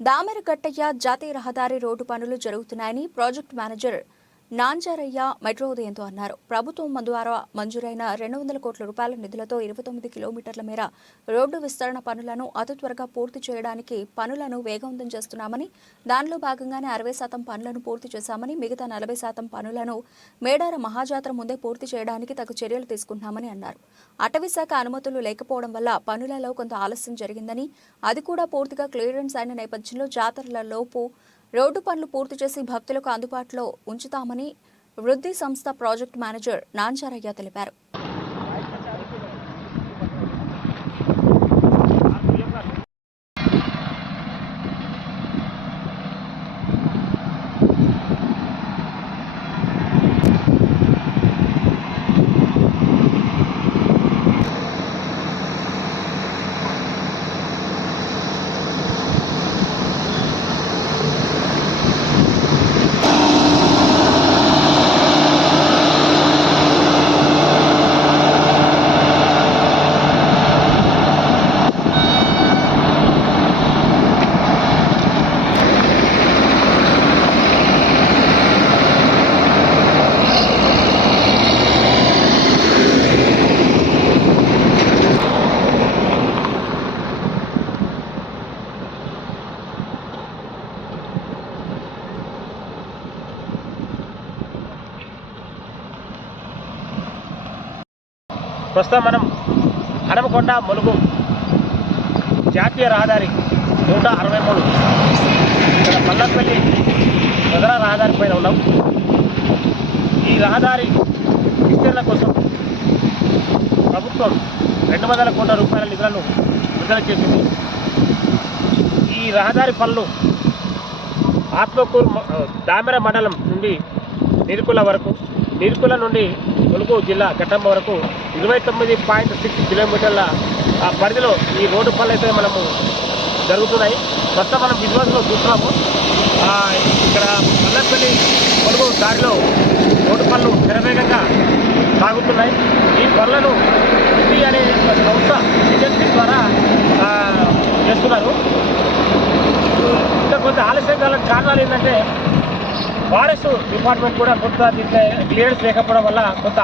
దామెరగట్టయ్య జాతీయ రహదారి రోడ్డు పనులు జరుగుతున్నాయని ప్రాజెక్టు మేనేజర్ నాంజారయ్య మెట్రో ఉదయంతో అన్నారు. ప్రభుత్వం ద్వారా మంజూరైన రెండు వందల కోట్ల రూపాయల నిధులతో ఇరవై తొమ్మిది కిలోమీటర్ల మేర రోడ్డు విస్తరణ పనులను అతి త్వరగా పూర్తి చేయడానికి పనులను వేగవంతం చేస్తున్నామని దానిలో భాగంగానే అరవై శాతం పనులను పూర్తి చేశామని మిగతా నలభై శాతం పనులను మేడార మహాజాతర ముందే పూర్తి చేయడానికి తగు చర్యలు తీసుకుంటున్నామని అన్నారు. అటవీశాఖ అనుమతులు లేకపోవడం వల్ల పనులలో కొంత ఆలస్యం జరిగిందని అది కూడా పూర్తిగా క్లియరెన్స్ అయిన నేపథ్యంలో జాతరల లోపు రోడ్డు పనులు పూర్తి చేసి భక్తులకు అందుబాటులో ఉంచుతామని వృద్ధి సంస్థ ప్రాజెక్ట్ మేనేజర్ నాంచారయ్య తెలిపారు. ప్రస్తుతం మనం హడమకొండ ములుగు జాతీయ రహదారి నూట అరవై మూడు. ఇక్కడ పల్లపల్లి ప్రధాన రహదారి పైన ఉన్నాం. ఈ రహదారి విస్తరణ కోసం ప్రభుత్వం రెండు వందల కోట్ల రూపాయల నిధులను విడుదల చేసింది. ఈ రహదారి పనులు ఆత్మకూరు మ- దామెర మండలం నుండి నిరుకుల వరకు నిరుకుల నుండి ములుగు జిల్లా ఘట్టంబ వరకు ఇరవై తొమ్మిది పాయింట్ సిక్స్ కిలోమీటర్ల ఆ పరిధిలో ఈ రోడ్డు పనులు అయితే మనము జరుగుతున్నాయి. కొత్త మనం విజువల్స్లో చూస్తున్నాము. ఇక్కడ పల్లెపల్లి ములుగు దారిలో రోడ్డు పనులు శరవేగంగా సాగుతున్నాయి. ఈ పనులను ఇది అనే సంస్థ ఏజెన్సీ ద్వారా చేస్తున్నారు. ఇంకా కొంత ఆలస్యం గల కారణాలు ఏంటంటే ఫారెస్ట్ డిపార్ట్మెంట్ కూడా కొంత దీంట్లో క్లియరెన్స్ లేకపోవడం వల్ల కొంత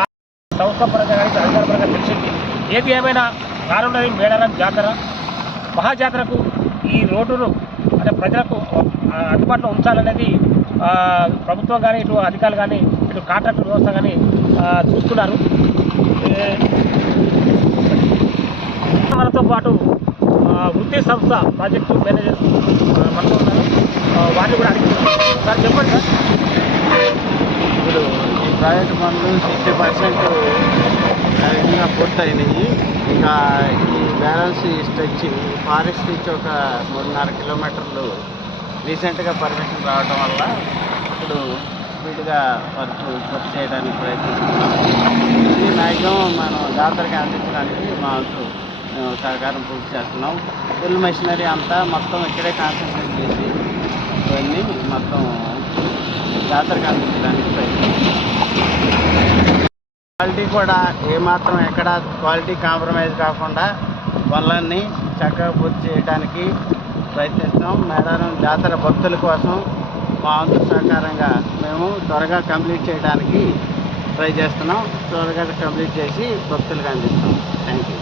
సంస్థ పరంగా కానీ అధికార పరంగా తెలిసింది. ఏది ఏమైనా రానున్నది మేడారం జాతర మహాజాతరకు ఈ రోడ్డును అంటే ప్రజలకు అందుబాటులో ఉంచాలనేది ప్రభుత్వం కానీ ఇటు అధికారులు కానీ ఇటు కాంట్రాక్టర్ వ్యవస్థ కానీ చూస్తున్నారు. ఏ, మనతో పాటు వృత్తి సంస్థ ప్రాజెక్టు మేనేజర్ ఆ, మనతో ఉన్నారు కూడా అడిగి సార్ చెప్పండి సార్. ఇప్పుడు ఈ ప్రాజెక్ట్ పనులు సిక్స్టీ పర్సెంట్ ఇంకా పూర్తయినాయి. ఇంకా ఈ బ్యాలెన్స్ స్ట్రెచ్ ఫారెస్ట్ నుంచి ఒక మూడున్నర కిలోమీటర్లు రీసెంట్గా పర్మిషన్ రావడం వల్ల ఇప్పుడు స్పీడ్గా వర్క్ పూర్తి చేయడానికి ప్రయత్నిస్తున్నాం. ఇది మ్యాక్సిమం మనం జాతరకి అందించడానికి మా మేము సహకారం పూర్తి చేస్తున్నాం. ఫుల్ మెషినరీ అంతా మొత్తం ఇక్కడే కాన్సన్ట్రేట్ చేసి ఇవన్నీ మొత్తం జాతరకు అందించడానికి ప్రయత్నిస్తున్నాం క్వాలిటీ కూడా ఏమాత్రం ఎక్కడ క్వాలిటీ కాంప్రమైజ్ కాకుండా పనులన్నీ చక్కగా పూర్తి చేయడానికి ప్రయత్నిస్తాం మేడారం జాతర భక్తుల కోసం మా వంతు సహకారంగా మేము త్వరగా కంప్లీట్ చేయడానికి ట్రై చేస్తున్నాం. త్వరగా కంప్లీట్ చేసి భక్తులకు అందిస్తాం థ్యాంక్ యూ